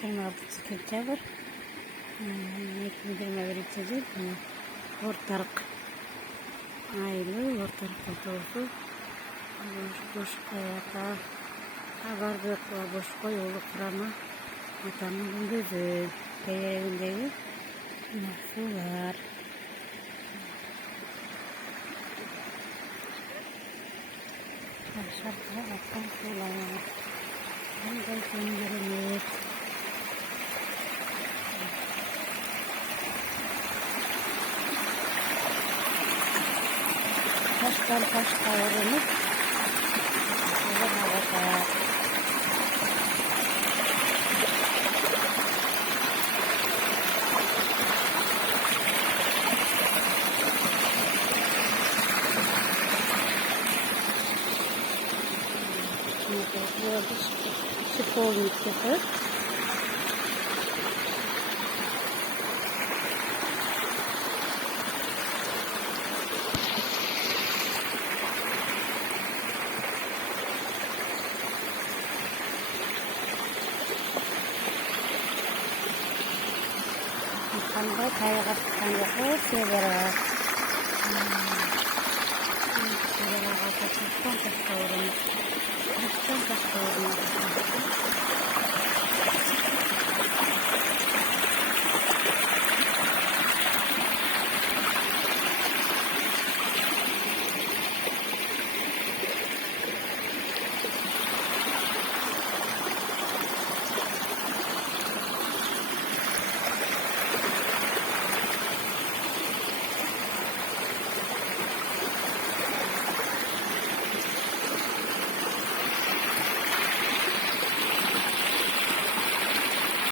26 сентябрь 2021 жыл. Ортарық айлы, ортарық фотосы. Бошқояқа Абарбек Бошқой ұлы құрама атаның күндізі кәйерегіндегі сулар. Шартыға атқан сулар. Қандай көңгерімет. Ташқа ұрынып. Сулар ағатар. Шиповник кетіп. Қандай қайға шыққан жоқы себері. Себері ағаты шыққан тасқа ұрынып.